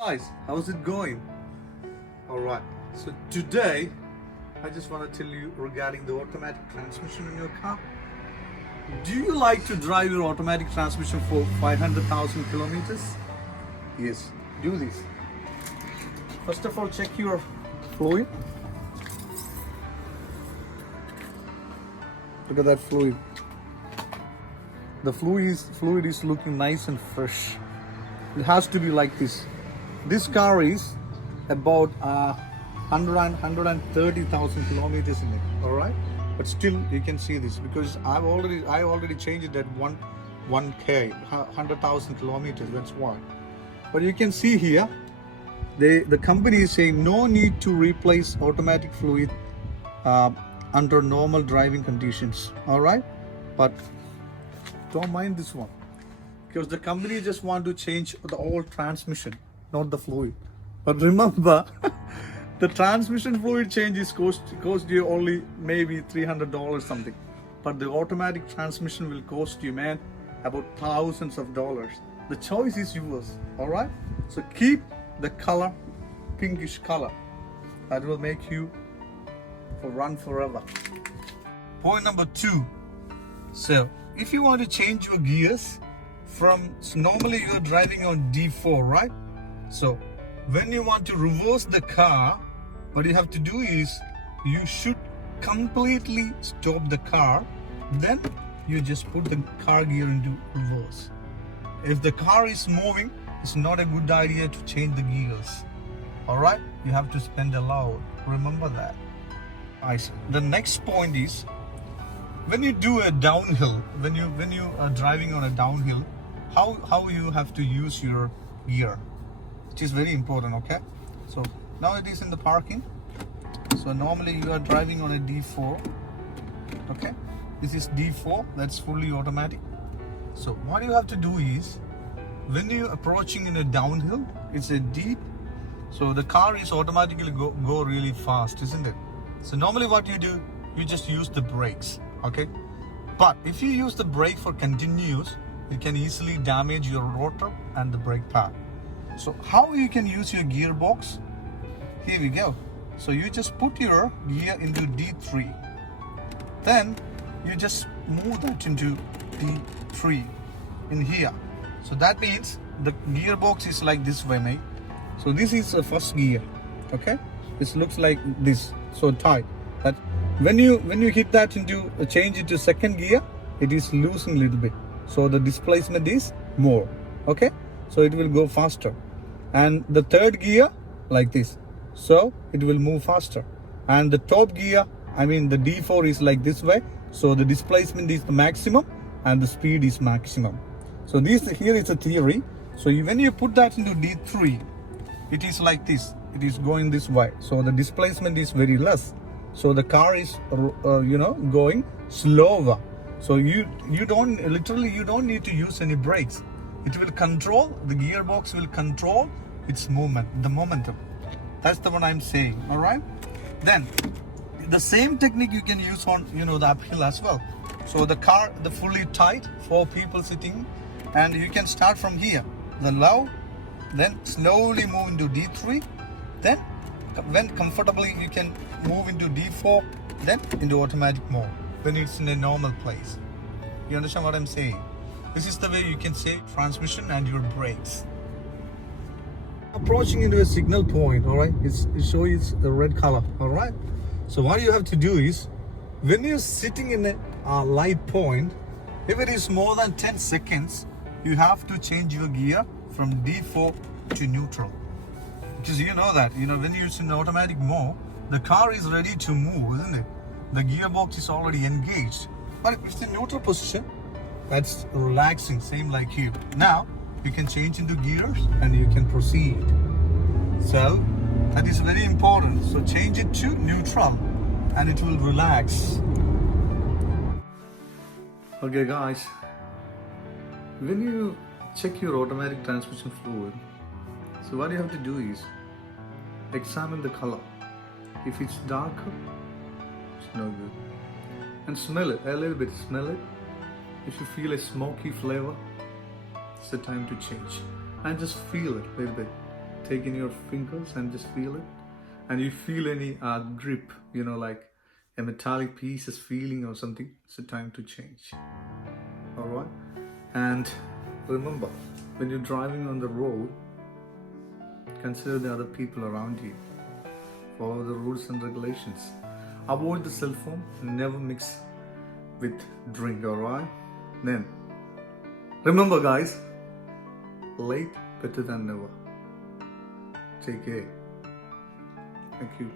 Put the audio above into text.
Guys, how's it going? Alright, so today I just want to tell you regarding the automatic transmission in your car. Do you like to drive your automatic transmission for 500,000 kilometers? Yes, do this. First of all, check your fluid. Look at that fluid. The fluid is looking nice and fresh. It has to be like this. This car is about 130,000 kilometers in it. All right, but still you can see this because I already changed it at 1K, 100,000 kilometers. That's why. But you can see here, the company is saying no need to replace automatic fluid under normal driving conditions. All right, but don't mind this one because the company just want to change the whole transmission, not the fluid. But remember, the transmission fluid change is cost you only maybe $300 something, but the automatic transmission will cost you, man, about thousands of dollars. The choice is yours. All right, so keep the color pinkish color. That will make you run forever. Point number 2. So if you want to change your gears normally you are driving on D4, right? So when you want to reverse the car, what you have to do is you should completely stop the car, then you just put the car gear into reverse. If the car is moving, it's not a good idea to change the gears. All right, you have to spend a lot. Remember that. Nice. The next point is when you do a downhill, when you are driving on a downhill, how you have to use your gear, which is very important. Okay, so now it is in the parking. So normally you are driving on a D4. Okay, this is D4, that's fully automatic. So what you have to do is when you approaching in a downhill, it's a deep, so the car is automatically go really fast, isn't it? So normally what you do, you just use the brakes. Okay, but if you use the brake for continuous, it can easily damage your rotor and the brake pad. So how you can use your gearbox? Here we go. So you just put your gear into D3, then you just move that into D3 in here. So that means the gearbox is like this way, mate. So this is the first gear. Okay, this looks like this, so tight that when you hit that into change it to second gear, it is losing a little bit, so the displacement is more. Okay, so it will go faster. And the third gear like this, so it will move faster. And the top gear, I mean the D4 is like this way, so the displacement is the maximum and the speed is maximum. So this here is a theory. So when you put that into D3, it is like this, it is going this way, so the displacement is very less, so the car is going slower. So you don't need to use any brakes. It will control, the gearbox will control its movement, the momentum. That's the one I'm saying. All right, then the same technique you can use on the uphill as well. So the car, the fully tight, 4 people sitting, and you can start from here, the low, then slowly move into D3, then when comfortably you can move into D4, then into automatic mode when it's in a normal place. You understand what I'm saying? This is the way you can save transmission and your brakes. Approaching into a signal point, all right, it shows the red color. All right, so what you have to do is when you're sitting in a light point, if it is more than 10 seconds, you have to change your gear from D4 to neutral, because you know that when you use in automatic mode, the car is ready to move, isn't it? The gearbox is already engaged. But if it's in neutral position, that's relaxing, same like you. Now you can change into gears and you can proceed. So that is very important. So change it to neutral and it will relax. Okay guys, when you check your automatic transmission fluid, so what you have to do is examine the color. If it's darker, it's no good. And smell it, a little bit, smell it. If you feel a smoky flavor, it's the time to change. And just feel it a little bit. take in your fingers and just feel it. And you feel any grip, like a metallic piece is feeling or something, it's a time to change. All right. And remember, when you're driving on the road, consider the other people around you. Follow the rules and regulations. Avoid the cell phone. Never mix with drink. All right. Then remember, guys, late better than never. Take care. Thank you.